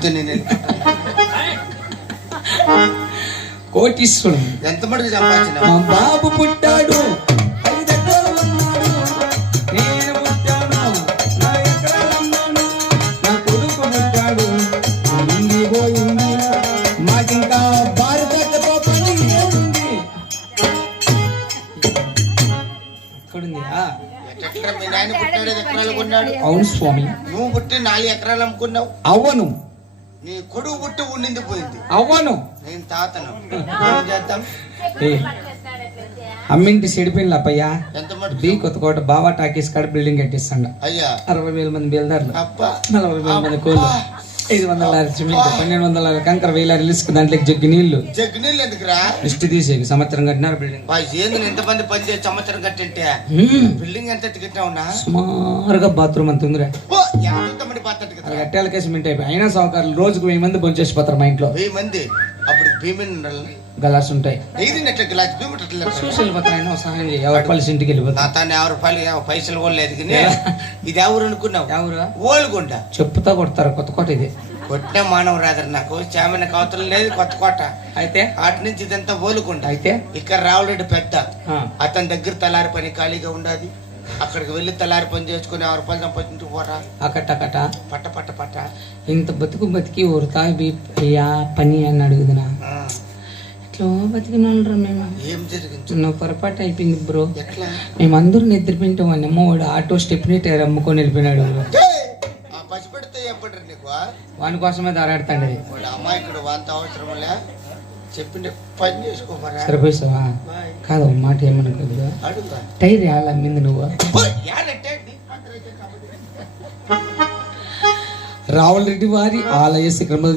అయితే నేను కోటీశ్వరుడు. ఎంత మటుకు సంపాదించిన మా బాబు పుట్టాడు, 5 ఎకరాలు ఉన్నాడు. నేను పుట్టాను, నా ఎకరాలు అన్నాను. నా కొడుకు పుట్టాడు, ఉంది పోయింది. మాకింకా భారతతో పని ఏముంది? అక్కడుంది. ఎట్లా మీ నాయన పుట్టాడు 5 ఎకరాలు కొన్నాడు? అవును స్వామి. నువ్వు పుట్టి 4 ఎకరాలు అమ్ముకున్నావు. అవ్వను. నీ కొడుకు పుట్టి ఉండింది పోయింది. అవ్వను. నేను తాతను ఏం చేద్దాం? అమ్మింటి చెడిపోయిన అప్పయ్యా. ఎంత మటుకు బి కొత్తకోట బాబా టాకీస్ కాడ బిల్డింగ్ కట్టిస్తాడు. అయ్యా 60,000 మంది బేల్దారులు, అబ్బా 40,000 మంది కోళ్ళు, 500 సిమెంట్, 1,200 కంకర, 1,000 రిస్క్, దాంట్లోకి జగ్గి నీళ్లు. జగ్గు నీళ్ళు ఎందుకురా? లిస్ట్ తీసేకి సంవత్సరం కట్టినారు బిల్డింగ్. ఏంది ఎంతమంది పని చేసి సంవత్సరం కట్టింటే బిల్డింగ్ ఎంత కట్టినా ఉన్నా సుమారుగా బాత్రూమ్ అంత ఉందిరా. ఎంతమంది పాత్ర అది కట్టాలకే సిమెంట్ అయిపోయి. అయినా సౌకర్యాలు రోజుకు 1000 మంది భోంచేసిపోతారు మా ఇంట్లో. 1000 మంది. అప్పుడు భీమన్ ఉండాలి, గలాస్ ఉంటాయి. ఎట్లా గ్లాస్ భీమట్ల చూసి వెళ్ళిపోతారు. అయినా సహాయం చేయి. ఎవరి పల్లి ఇంటికి వెళ్ళిపోతారు. నా తాను 50 రూపాయలు పైసలు కూడా లేదు కానీ ఇది ఎవరు అనుకున్నావు? ఎవరు? ఓల్గుండ. చెప్పుతా కొడతారు. కొత్త కోట ఇది. కొట్టిన మానవ రాదరు నాకు. చామన కవతలు లేదు కొత్త కోట. అయితే అటు నుంచి ఇదంతా ఓలుకుంటా. అయితే ఇక్కడ రావులెడ్డి పెద్ద అతని దగ్గర తలారి పని ఖాళీగా ఉండదు. అక్కడికి వెళ్ళి తలారి పని చేసుకుని 50 రూపాయలు సంపాదించు పోరా. అకట పట్ట పట్ట పట్ట ఇంత బతికి ఊరుతా అయ్యా పని అని అడుగుదునా. ఇట్లా బతికినారా మేము. ఏం జరిగింది? నువ్వు పొరపాటు అయిపోయింది బ్రో. ఎట్లా? మేమందరూ నిద్రపోయింటాం. అని అమ్మవాడు ఆటో స్టెప్నీ టైర్ అమ్ముకొని వెళ్ళిపోయినాడు. ఆ పసిపెడితే చెప్పండి నీకు. వాని కోసమే దారాడుతాండి. వాడు అమ్మాయికుడు వంత అవసరంలే చెప్పింది పని చేసుకోమరా. సరిపోయిస్తావా? కాదు మాట ఏమనుకోదు. అడుగుతా టైర్ ఎలా అమ్మింది నువ్వు? రావులరెడ్డి వారి ఆలయ శిఖరం